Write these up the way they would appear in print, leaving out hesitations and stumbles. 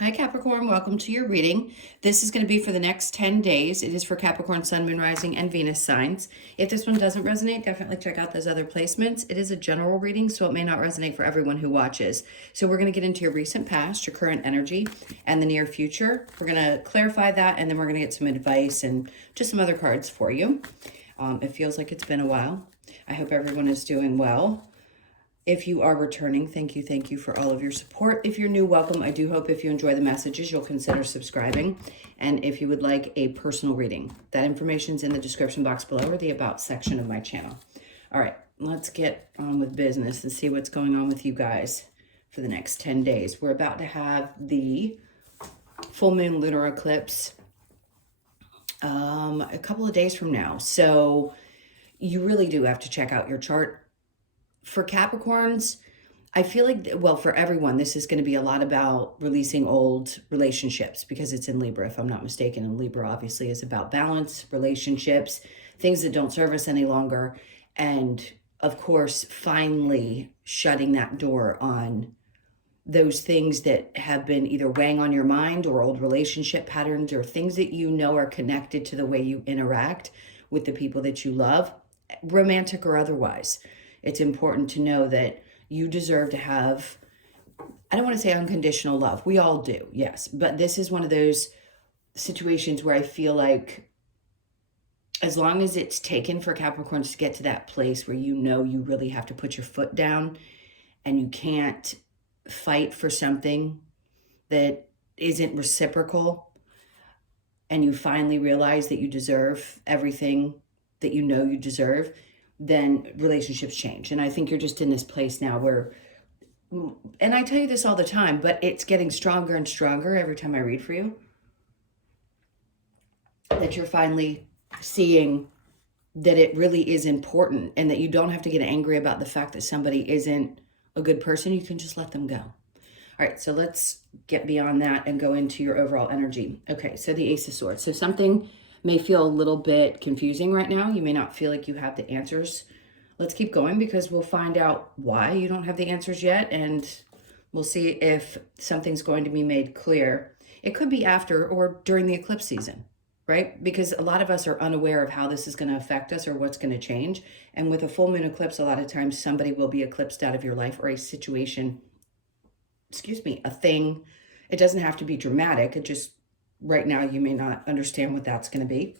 Hi Capricorn, welcome to your reading. This is going to be for the next 10 days. It is for Capricorn, Sun, Moon, Rising, and Venus signs. If this one doesn't resonate, definitely check out those other placements. It is a general reading, so it may not resonate for everyone who watches. So we're going to get into your recent past, your current energy, and the near future. We're going to clarify that, and then we're going to get some advice and just some other cards for you. It feels like it's been a while. I hope everyone is doing well. If you are returning, thank you for all of your support. If you're new, welcome. I do hope if you enjoy the messages, you'll consider subscribing. And if you would like a personal reading, that information is in the description box below or the About section of my channel. All right, let's get on with business and see what's going on with you guys for the next 10 days. We're about to have the full moon lunar eclipse a couple of days from now. So you really do have to check out your chart. For Capricorns, I feel like, well, for everyone, this is going to be a lot about releasing old relationships because it's in Libra, if I'm not mistaken. And Libra obviously is about balance, relationships, things that don't serve us any longer. And of course, finally shutting that door on those things that have been either weighing on your mind or old relationship patterns or things that you know are connected to the way you interact with the people that you love, romantic or otherwise. It's important to know that you deserve to have, I don't want to say unconditional love. We all do, yes. But this is one of those situations where I feel like as long as it's taken for Capricorns to get to that place where you know you really have to put your foot down and you can't fight for something that isn't reciprocal, and you finally realize that you deserve everything that you know you deserve, then relationships change. And I think you're just in this place now where, and I tell you this all the time, but it's getting stronger and stronger every time I read for you, that you're finally seeing that it really is important and that you don't have to get angry about the fact that somebody isn't a good person. You can just let them go. All right, so let's get beyond that and go into your overall energy. Okay, so the Ace of Swords. So something may feel a little bit confusing right now. You may not feel like you have the answers. Let's keep going because we'll find out why you don't have the answers yet, and we'll see if something's going to be made clear. It could be after or during the eclipse season, right? Because a lot of us are unaware of how this is going to affect us or what's going to change. And with a full moon eclipse, a lot of times somebody will be eclipsed out of your life, or a situation, a thing. It doesn't have to be dramatic. It just, right now, you may not understand what that's going to be.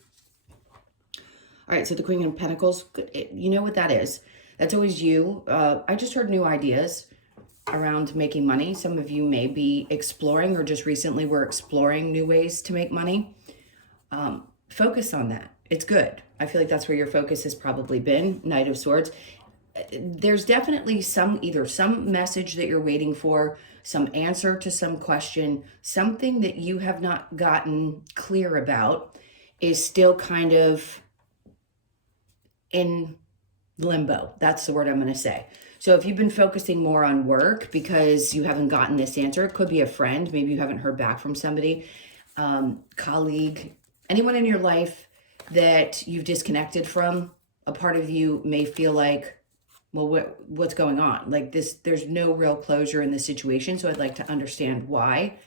All right, so the Queen of Pentacles, you know what that is. That's always you. I just heard new ideas around making money. Some of you may be exploring or just recently were exploring new ways to make money. Focus on that. It's good. I feel like that's where your focus has probably been, Knight of Swords. There's definitely either some message that you're waiting for, some answer to some question, something that you have not gotten clear about is still kind of in limbo. That's the word I'm going to say. So if you've been focusing more on work because you haven't gotten this answer, it could be a friend, maybe you haven't heard back from somebody, colleague, anyone in your life that you've disconnected from. A part of you may feel like, well, what's going on? Like this, there's no real closure in this situation, so I'd like to understand why.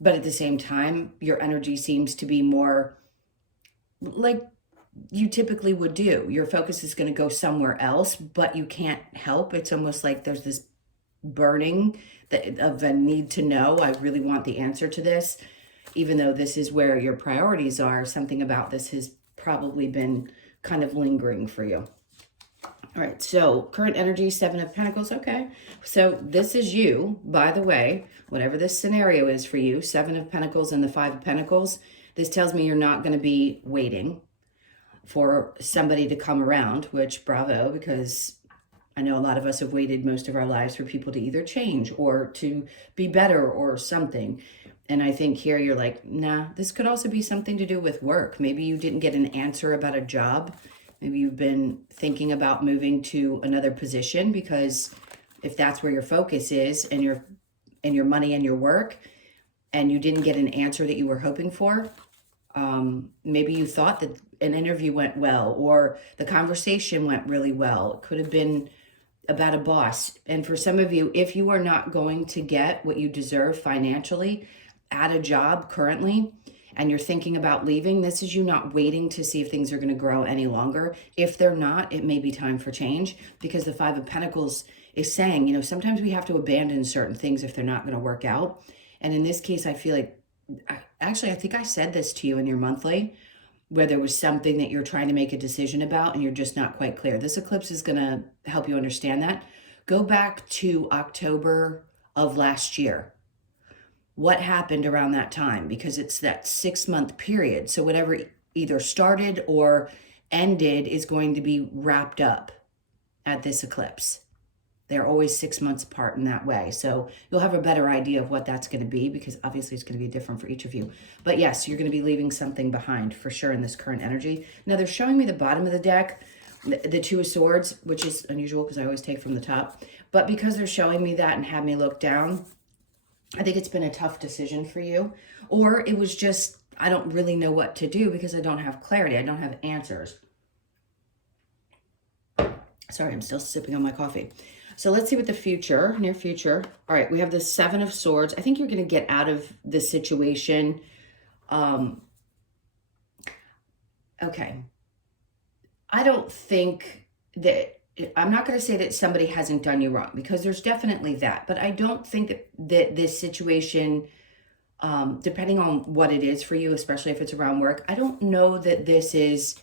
But at the same time, your energy seems to be more like you typically would do. Your focus is going to go somewhere else, but you can't help. It's almost like there's this burning of a need to know. I really want the answer to this. Even though this is where your priorities are, something about this has probably been kind of lingering for you. All right, so current energy, Seven of Pentacles. Okay, so this is you, by the way, whatever this scenario is for you, Seven of Pentacles and the Five of Pentacles. This tells me you're not going to be waiting for somebody to come around, which bravo, because I know a lot of us have waited most of our lives for people to either change or to be better or something. And I think here you're like, nah, this could also be something to do with work. Maybe you didn't get an answer about a job. Maybe you've been thinking about moving to another position, because if that's where your focus is and your money and your work, and you didn't get an answer that you were hoping for, maybe you thought that an interview went well or the conversation went really well. It could have been about a boss. And for some of you, if you are not going to get what you deserve financially at a job currently, and you're thinking about leaving, this is you not waiting to see if things are going to grow any longer. If they're not, it may be time for change, because the Five of Pentacles is saying, you know, sometimes we have to abandon certain things if they're not going to work out. And in this case, I feel like, actually, I think I said this to you in your monthly, where there was something that you're trying to make a decision about and you're just not quite clear. This eclipse is going to help you understand that. Go back to October of last year. What happened around that time? Because it's that 6-month period. So whatever either started or ended is going to be wrapped up at this eclipse. They're always 6 months apart in that way. So you'll have a better idea of what that's going to be, because obviously it's going to be different for each of you. But yes, you're going to be leaving something behind for sure in this current energy. Now they're showing me the bottom of the deck, the Two of Swords, which is unusual because I always take from the top. But because they're showing me that and have me look down, I think it's been a tough decision for you. Or it was just, I don't really know what to do because I don't have clarity. I don't have answers. Sorry, I'm still sipping on my coffee. So let's see what the future, near future. All right, we have the Seven of Swords. I think you're going to get out of this situation. Okay. I don't think that, I'm not going to say that somebody hasn't done you wrong, because there's definitely that. But I don't think that this situation, depending on what it is for you, especially if it's around work, I don't know that this is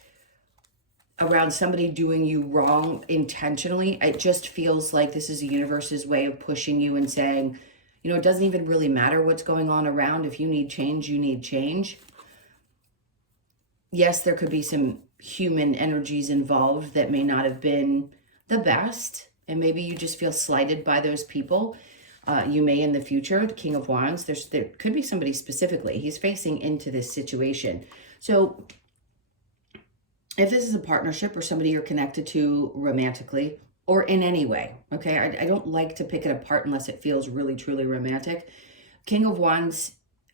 around somebody doing you wrong intentionally. It just feels like this is the universe's way of pushing you and saying, you know, it doesn't even really matter what's going on around. If you need change, you need change. Yes, there could be some human energies involved that may not have been the best, and maybe you just feel slighted by those people. You may in the future. The King of Wands, there could be somebody specifically. He's facing into this situation. So if this is a partnership or somebody you're connected to romantically or in any way, okay, I don't like to pick it apart unless it feels really, truly romantic. King of Wands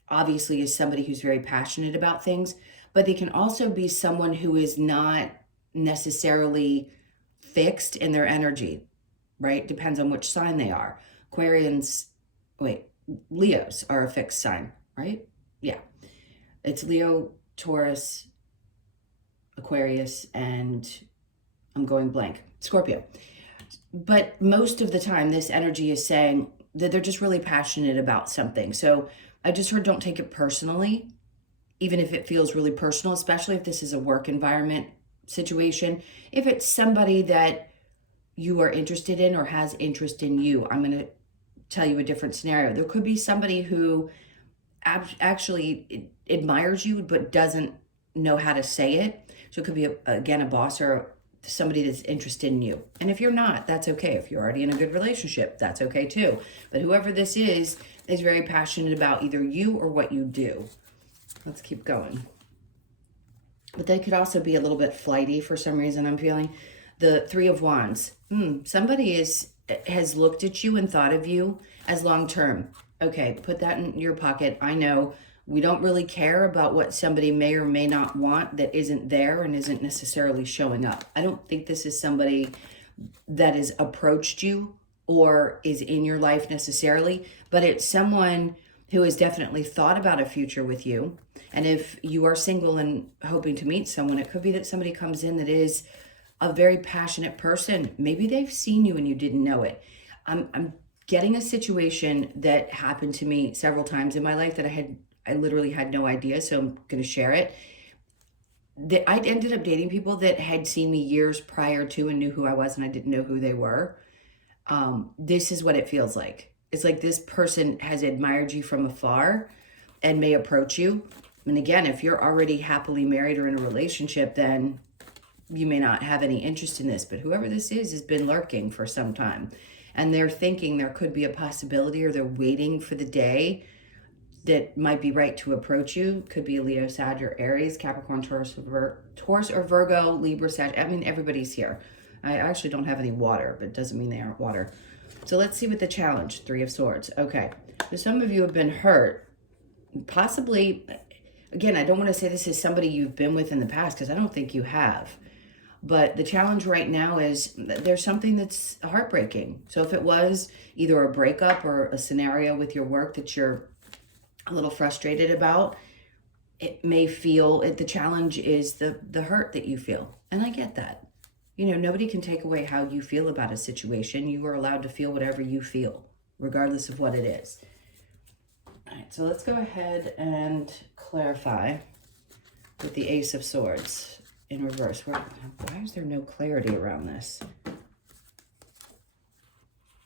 obviously is somebody who's very passionate about things, but they can also be someone who is not necessarily fixed in their energy, right? Depends on which sign they are. Leos are a fixed sign, right? Yeah. It's Leo, Taurus, Aquarius, and I'm going blank, Scorpio. But most of the time, this energy is saying that they're just really passionate about something. So I just heard, don't take it personally, even if it feels really personal, especially if this is a work environment situation. If it's somebody that you are interested in or has interest in you, I'm going to tell you a different scenario. There could be somebody who actually admires you but doesn't know how to say it. So it could be, again, a boss or somebody that's interested in you. And if you're not, that's okay. If you're already in a good relationship, that's okay too. But whoever this is very passionate about either you or what you do. Let's keep going. But they could also be a little bit flighty for some reason, I'm feeling. The Three of Wands. Somebody has looked at you and thought of you as long-term. Okay, put that in your pocket. I know we don't really care about what somebody may or may not want that isn't there and isn't necessarily showing up. I don't think this is somebody that has approached you or is in your life necessarily, but it's someone who has definitely thought about a future with you. And if you are single and hoping to meet someone, it could be that somebody comes in that is a very passionate person. Maybe they've seen you and you didn't know it. I'm getting a situation that happened to me several times in my life that I literally had no idea, so I'm going to share it. I ended up dating people that had seen me years prior to and knew who I was, and I didn't know who they were. This is what it feels like. It's like this person has admired you from afar and may approach you. And again, if you're already happily married or in a relationship, then you may not have any interest in this. But whoever this is has been lurking for some time. And they're thinking there could be a possibility, or they're waiting for the day that might be right to approach you. Could be a Leo, Sag, or Aries, Capricorn, Taurus, or Virgo, Libra, Sag. I mean, everybody's here. I actually don't have any water, but it doesn't mean they aren't water. So let's see what the challenge, Three of Swords. Okay, so some of you have been hurt. Possibly, again, I don't want to say this is somebody you've been with in the past, because I don't think you have. But the challenge right now is there's something that's heartbreaking. So if it was either a breakup or a scenario with your work that you're a little frustrated about, it may feel the challenge is the hurt that you feel. And I get that. You know, nobody can take away how you feel about a situation. You are allowed to feel whatever you feel, regardless of what it is. All right, so let's go ahead and clarify with the Ace of Swords in reverse. Why is there no clarity around this?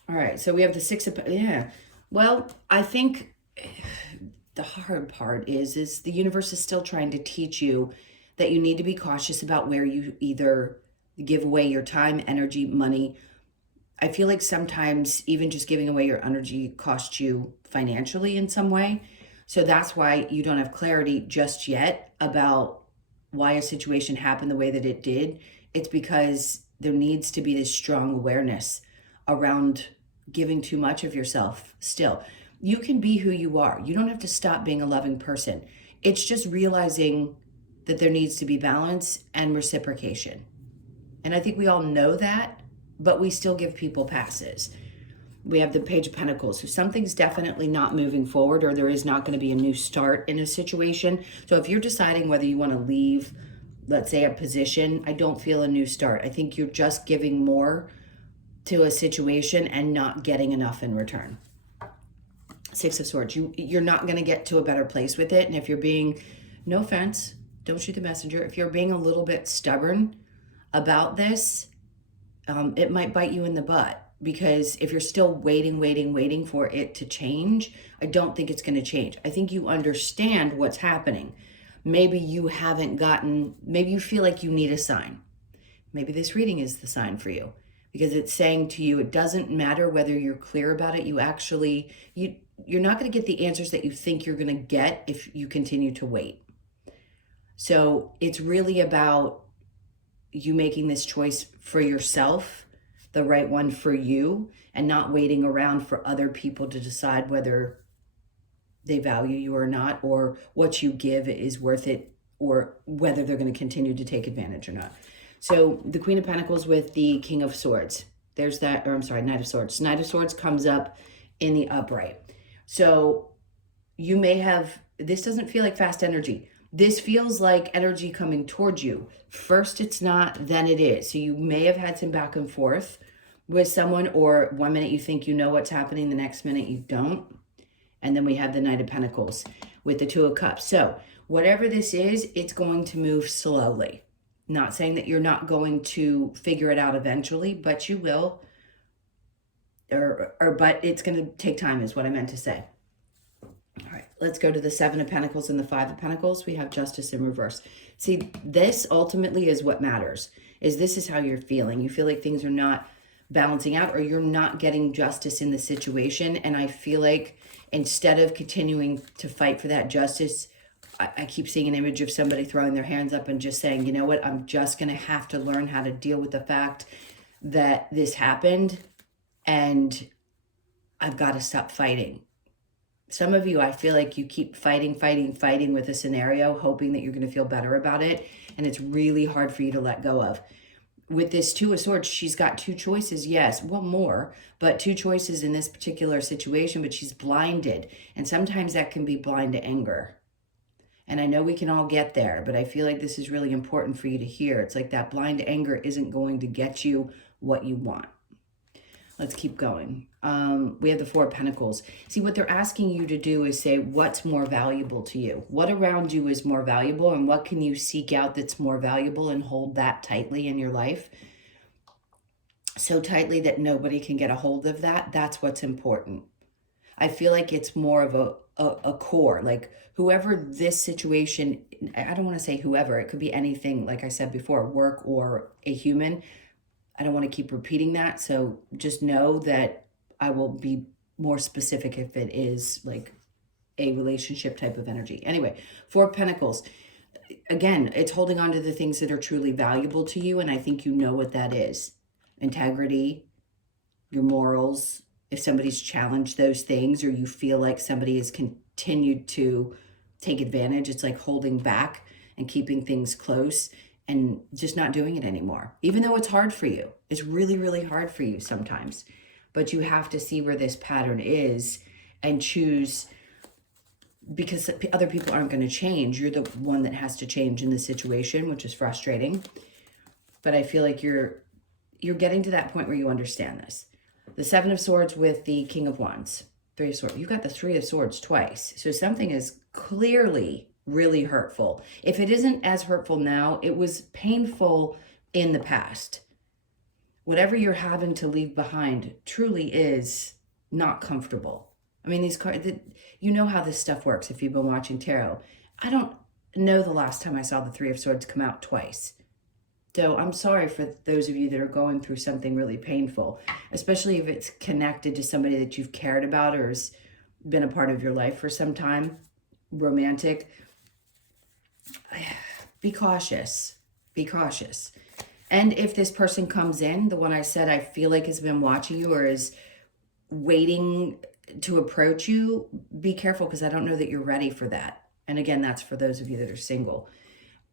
All right, so we have the Six of, yeah. Well, I think the hard part is the universe is still trying to teach you that you need to be cautious about where you either give away your time, energy, money. I feel like sometimes even just giving away your energy costs you financially in some way. So that's why you don't have clarity just yet about why a situation happened the way that it did. It's because there needs to be this strong awareness around giving too much of yourself still. You can be who you are. You don't have to stop being a loving person. It's just realizing that there needs to be balance and reciprocation. And I think we all know that, but we still give people passes. We have the Page of Pentacles. So something's definitely not moving forward, or there is not going to be a new start in a situation. So if you're deciding whether you want to leave, let's say, a position, I don't feel a new start. I think you're just giving more to a situation and not getting enough in return. Six of Swords, you're not going to get to a better place with it. And if you're being, no offense, don't shoot the messenger. If you're being a little bit stubborn about this, it might bite you in the butt. Because if you're still waiting for it to change, I don't think it's going to change. I think you understand what's happening. Maybe you haven't gotten, maybe you feel like you need a sign. Maybe this reading is the sign for you. Because it's saying to you, it doesn't matter whether you're clear about it. You're not going to get the answers that you think you're going to get if you continue to wait. So it's really about you making this choice for yourself, the right one for you, and not waiting around for other people to decide whether they value you or not, or what you give is worth it, or whether they're going to continue to take advantage or not. So the Queen of Pentacles with the King of Swords. There's that, or I'm sorry, Knight of Swords. Knight of Swords comes up in the upright. So you may have, this doesn't feel like fast energy. This feels like energy coming towards you. First it's not, then it is. So you may have had some back and forth with someone, or 1 minute you think you know what's happening, the next minute you don't. And then we have the Knight of Pentacles with the Two of Cups. So whatever this is, it's going to move slowly. Not saying that you're not going to figure it out eventually, but you will. But it's going to take time is what I meant to say. All right, let's go to the Seven of Pentacles and the Five of Pentacles. We have Justice in reverse. See, this ultimately is what matters. This is how you're feeling. You feel like things are not balancing out, or you're not getting justice in the situation. And I feel like instead of continuing to fight for that justice, I keep seeing an image of somebody throwing their hands up and just saying, you know what, I'm just going to have to learn how to deal with the fact that this happened, and I've got to stop fighting. Some of you, I feel like you keep fighting with a scenario, hoping that you're going to feel better about it, and it's really hard for you to let go of. With this Two of Swords, she's got two choices, yes, well, more, but two choices in this particular situation, but she's blinded, and sometimes that can be blind to anger. And I know we can all get there, but I feel like this is really important for you to hear. It's like that blind anger isn't going to get you what you want. Let's keep going. We have the Four of Pentacles. See, what they're asking you to do is say, what's more valuable to you? What around you is more valuable, and what can you seek out that's more valuable and hold that tightly in your life? So tightly that nobody can get a hold of that. That's what's important. I feel like it's more of a core, like whoever this situation, I don't want to say whoever, it could be anything, like I said before, work or a human. I don't want to keep repeating that. So just know that I will be more specific if it is like a relationship type of energy. Anyway, Four of Pentacles. Again, it's holding on to the things that are truly valuable to you. And I think you know what that is. Integrity, your morals. If somebody's challenged those things, or you feel like somebody has continued to take advantage, it's like holding back and keeping things close. and just not doing it anymore. Even though it's hard for you. It's really, really hard for you sometimes. But you have to see where this pattern is and choose, because other people aren't going to change. You're the one that has to change in the situation, which is frustrating. But I feel like you're getting to that point where you understand this. The Seven of Swords with the King of Wands. Three of Swords. You've got the Three of Swords twice. So something is clearly really hurtful. If it isn't as hurtful now, it was painful in the past. Whatever you're having to leave behind truly is not comfortable. I mean, these cards, you know how this stuff works if you've been watching tarot. I don't know the last time I saw the Three of Swords come out twice. So I'm sorry for those of you that are going through something really painful, especially if it's connected to somebody that you've cared about or has been a part of your life for some time, romantic. Be cautious. Be cautious. And if this person comes in, the one I said I feel like has been watching you or is waiting to approach you, be careful, because I don't know that you're ready for that. And again, that's for those of you that are single.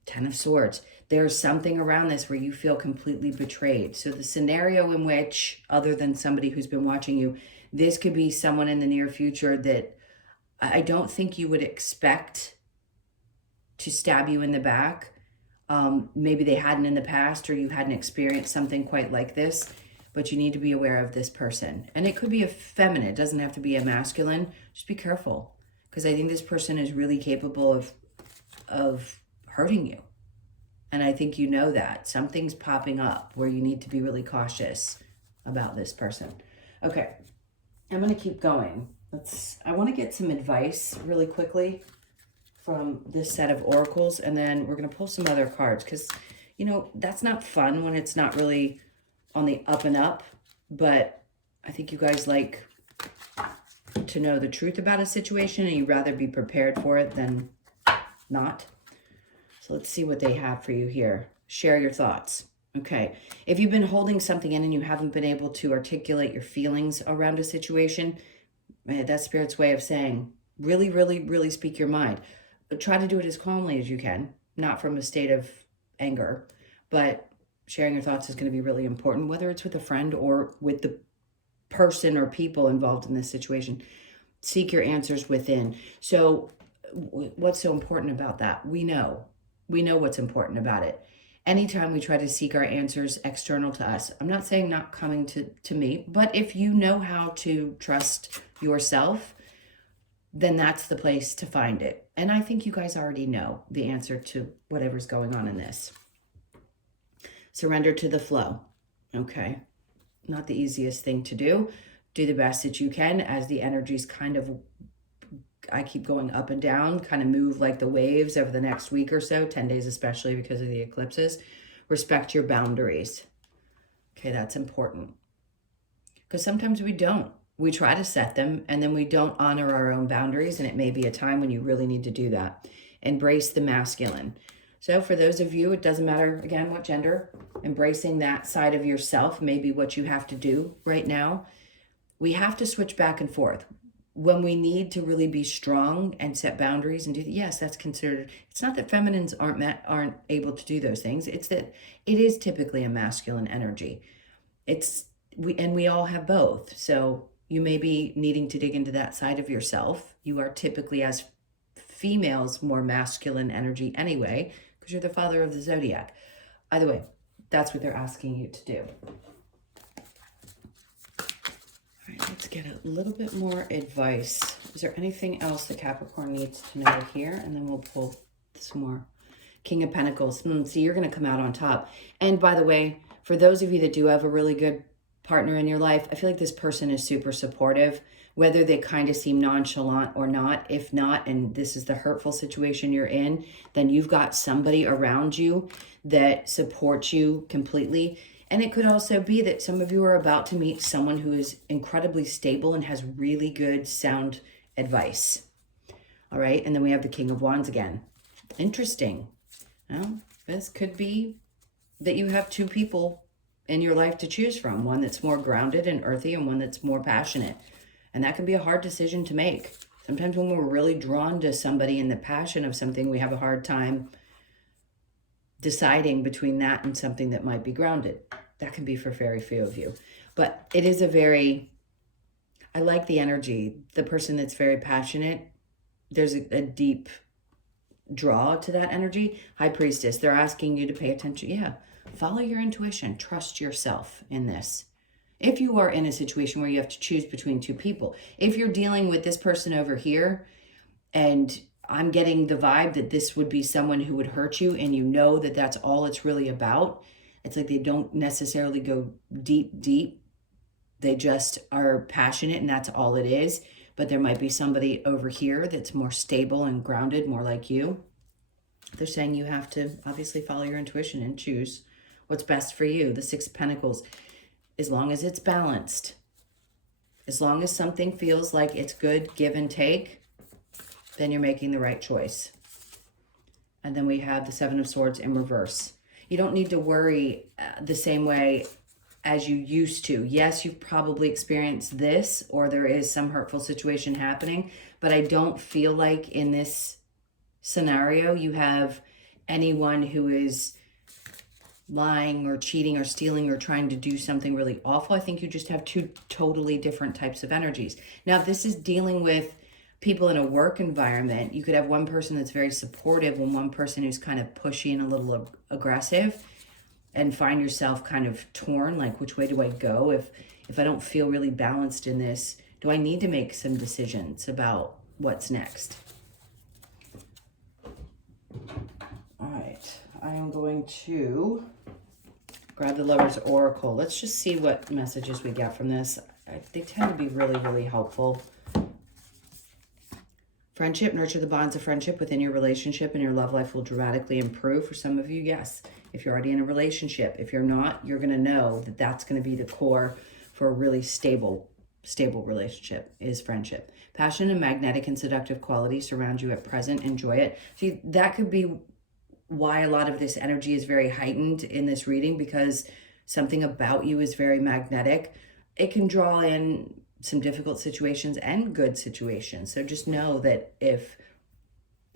Ten of Swords. There's something around this where you feel completely betrayed. So the scenario in which, other than somebody who's been watching you, this could be someone in the near future that I don't think you would expect to stab you in the back. Maybe they hadn't in the past, or you hadn't experienced something quite like this, but you need to be aware of this person. And it could be a feminine. It doesn't have to be a masculine. Just be careful, because I think this person is really capable of hurting you. And I think you know that. Something's popping up where you need to be really cautious about this person. Okay, I'm going to keep going. I want to get some advice really quickly from this set of oracles, and then we're going to pull some other cards, because, you know, that's not fun when it's not really on the up and up, but I think you guys like to know the truth about a situation, and you'd rather be prepared for it than not. So let's see what they have for you here. Share your thoughts. Okay. If you've been holding something in and you haven't been able to articulate your feelings around a situation, that's Spirit's way of saying, really, really, really speak your mind. But try to do it as calmly as you can, not from a state of anger, but sharing your thoughts is going to be really important, whether it's with a friend or with the person or people involved in this situation. Seek your answers within. So what's so important about that? We know what's important about it. Anytime we try to seek our answers external to us, I'm not saying not coming to me, but if you know how to trust yourself, then that's the place to find it. And I think you guys already know the answer to whatever's going on in this. Surrender to the flow. Okay. Not the easiest thing to do. Do the best that you can as the energies kind of, I keep going up and down, kind of move like the waves over the next week or so, 10 days especially because of the eclipses. Respect your boundaries. Okay, that's important. Because sometimes we don't. We try to set them and then we don't honor our own boundaries, and it may be a time when you really need to do that. Embrace the masculine. So for those of you, it doesn't matter, again, what gender, embracing that side of yourself may be what you have to do right now. We have to switch back and forth. When we need to really be strong and set boundaries and do, yes, that's considered. It's not that feminines aren't able to do those things. It's that it is typically a masculine energy. We all have both. So you may be needing to dig into that side of yourself. You are typically, as females, more masculine energy anyway, because you're the father of the zodiac. Either way, that's what they're asking you to do. All right, let's get a little bit more advice. Is there anything else the Capricorn needs to know here? And then we'll pull some more. King of Pentacles. See, you're going to come out on top. And by the way, for those of you that do have a really good partner in your life, I feel like this person is super supportive, whether they kind of seem nonchalant or not. If not, and this is the hurtful situation you're in, then you've got somebody around you that supports you completely. And it could also be that some of you are about to meet someone who is incredibly stable and has really good sound advice. All right. And then we have the King of Wands again. Interesting. Well, this could be that you have two people in your life to choose from. One that's more grounded and earthy and one that's more passionate. And that can be a hard decision to make. Sometimes when we're really drawn to somebody in the passion of something, we have a hard time deciding between that and something that might be grounded. That can be for very few of you. But it is a very, I like the energy. The person that's very passionate, there's a deep draw to that energy. High Priestess, they're asking you to pay attention. Yeah, follow your intuition. Trust yourself in this. If you are in a situation where you have to choose between two people, if you're dealing with this person over here, and I'm getting the vibe that this would be someone who would hurt you, and you know that that's all it's really about. It's like they don't necessarily go deep. They just are passionate, and that's all it is. But there might be somebody over here that's more stable and grounded, more like you. They're saying you have to obviously follow your intuition and choose what's best for you. The Six of Pentacles, as long as it's balanced, as long as something feels like it's good give and take, then you're making the right choice. And then we have the Seven of Swords in reverse. You don't need to worry the same way as you used to. Yes, you've probably experienced this, or there is some hurtful situation happening, but I don't feel like in this scenario you have anyone who is lying or cheating or stealing or trying to do something really awful. I think you just have two totally different types of energies. Now, if this is dealing with people in a work environment, you could have one person that's very supportive and one person who's kind of pushy and a little aggressive, and find yourself kind of torn, like which way do I go? If I don't feel really balanced in this, do I need to make some decisions about what's next? All right, I am going to grab the Lover's Oracle. Let's just see what messages we get from this. They tend to be really, really helpful. Friendship, nurture the bonds of friendship within your relationship, and your love life will dramatically improve. For some of you, yes. If you're already in a relationship, if you're not, you're going to know that that's going to be the core for a really stable relationship is friendship. Passion and magnetic and seductive qualities surround you at present. Enjoy it. See, that could be why a lot of this energy is very heightened in this reading, because something about you is very magnetic. It can draw in some difficult situations and good situations. So just know that if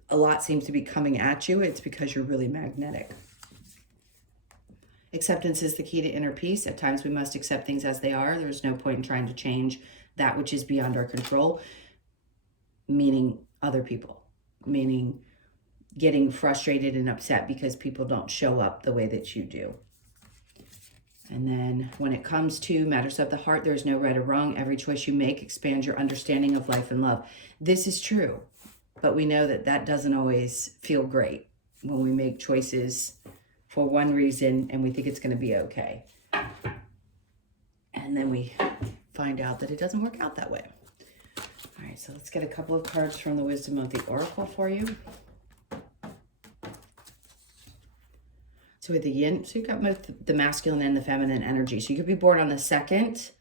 a lot seems to be coming at you, it's because you're really magnetic. Acceptance is the key to inner peace. At times we must accept things as they are. There's no point in trying to change that which is beyond our control, meaning other people, meaning getting frustrated and upset because people don't show up the way that you do. And then when it comes to matters of the heart, there's no right or wrong. Every choice you make expands your understanding of life and love. This is true, but we know that that doesn't always feel great when we make choices for one reason and we think it's going to be okay. And then we find out that it doesn't work out that way. All right, so let's get a couple of cards from the Wisdom of the Oracle for you. So with the yin, so you've got both the masculine and the feminine energy. So you could be born on the 2nd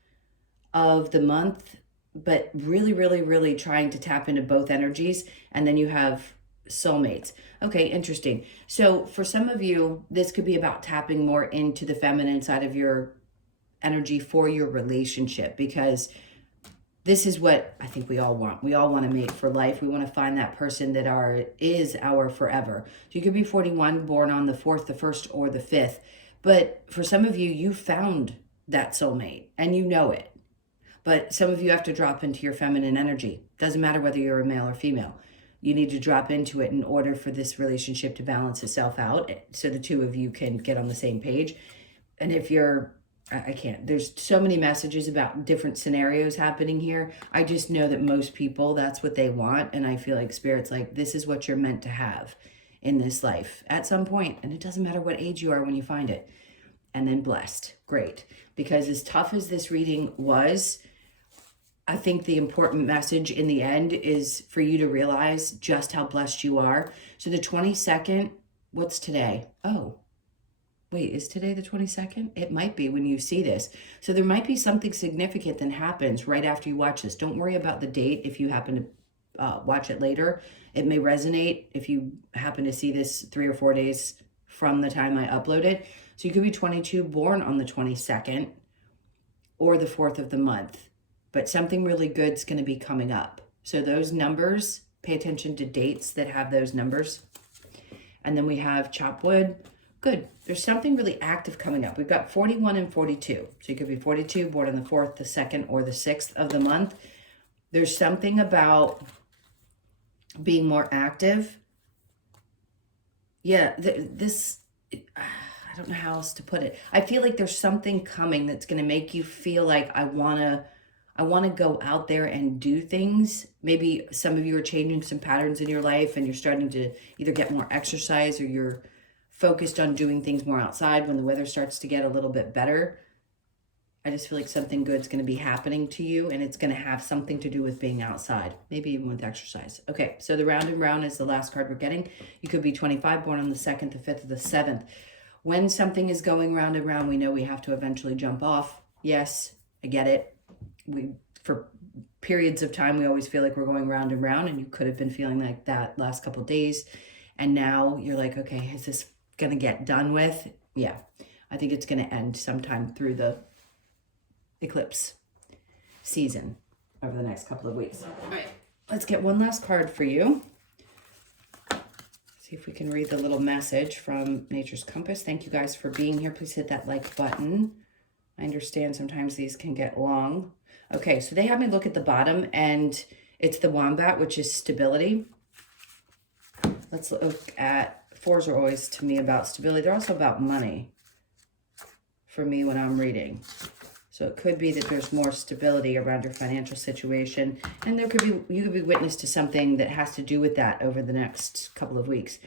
of the month, but really, really, really trying to tap into both energies. And then you have soulmates. Okay, interesting. So for some of you, this could be about tapping more into the feminine side of your energy for your relationship, because this is what I think we all want. We all want to mate for life. We want to find that person that is our forever. So you could be 41, born on the 4th, the 1st, or the 5th. But for some of you, you found that soulmate and you know it. But some of you have to drop into your feminine energy. Doesn't matter whether you're a male or female. You need to drop into it in order for this relationship to balance itself out so the two of you can get on the same page. And if you're I can't. There's so many messages about different scenarios happening here. I just know that most people, that's what they want. And I feel like Spirit's like, this is what you're meant to have in this life at some point. And it doesn't matter what age you are when you find it. And then blessed. Great. Because as tough as this reading was, I think the important message in the end is for you to realize just how blessed you are. So the 22nd, what's today? Oh. Wait, is today the 22nd? It might be when you see this. So there might be something significant that happens right after you watch this. Don't worry about the date if you happen to watch it later. It may resonate if you happen to see this 3 or 4 days from the time I upload it. So you could be 22, born on the 22nd or the 4th of the month. But something really good's going to be coming up. So those numbers, pay attention to dates that have those numbers. And then we have chop wood, Good. There's something really active coming up. We've got 41 and 42. So you could be 42, born on the 4th, the 2nd, or the 6th of the month. There's something about being more active. Yeah, I don't know how else to put it. I feel like there's something coming that's going to make you feel like I want to go out there and do things. Maybe some of you are changing some patterns in your life and you're starting to either get more exercise or you're focused on doing things more outside when the weather starts to get a little bit better. I just feel like something good's going to be happening to you, and it's going to have something to do with being outside, maybe even with exercise. Okay, so the round and round is the last card we're getting. You could be 25, born on the 2nd, the 5th, or the 7th. When something is going round and round, we know we have to eventually jump off. Yes, I get it. For periods of time, we always feel like we're going round and round, and you could have been feeling like that last couple of days. And now you're like, okay, is this going to get done with? Yeah, I think it's going to end sometime through the eclipse season over the next couple of weeks. All right, let's get one last card for you. See if we can read the little message from Nature's Compass. Thank you guys for being here. Please hit that like button. I understand sometimes these can get long. Okay, so they have me look at the bottom, and it's the wombat, which is stability. Let's look at, fours are always to me about stability. They're also about money for me when I'm reading. So it could be that there's more stability around your financial situation, and you could be witness to something that has to do with that over the next couple of weeks.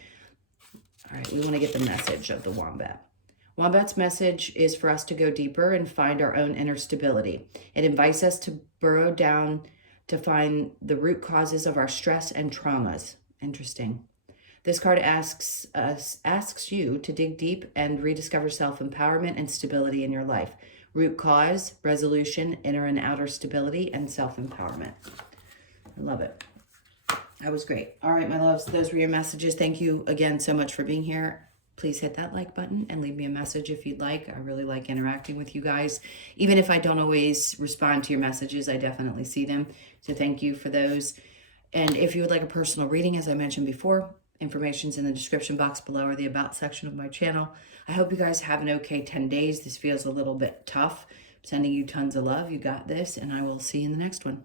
All right, we want to get the message of the wombat. Wombat's message is for us to go deeper and find our own inner stability. It invites us to burrow down to find the root causes of our stress and traumas. Interesting. This card asks you to dig deep and rediscover self-empowerment and stability in your life. Root cause, resolution, inner and outer stability, and self-empowerment. I love it. That was great. All right, my loves, those were your messages. Thank you again so much for being here. Please hit that like button and leave me a message if you'd like. I really like interacting with you guys. Even if I don't always respond to your messages, I definitely see them. So thank you for those. And if you would like a personal reading, as I mentioned before, information's in the description box below or the about section of my channel. I hope you guys have an okay 10 days. This feels a little bit tough. I'm sending you tons of love. You got this, and I will see you in the next one.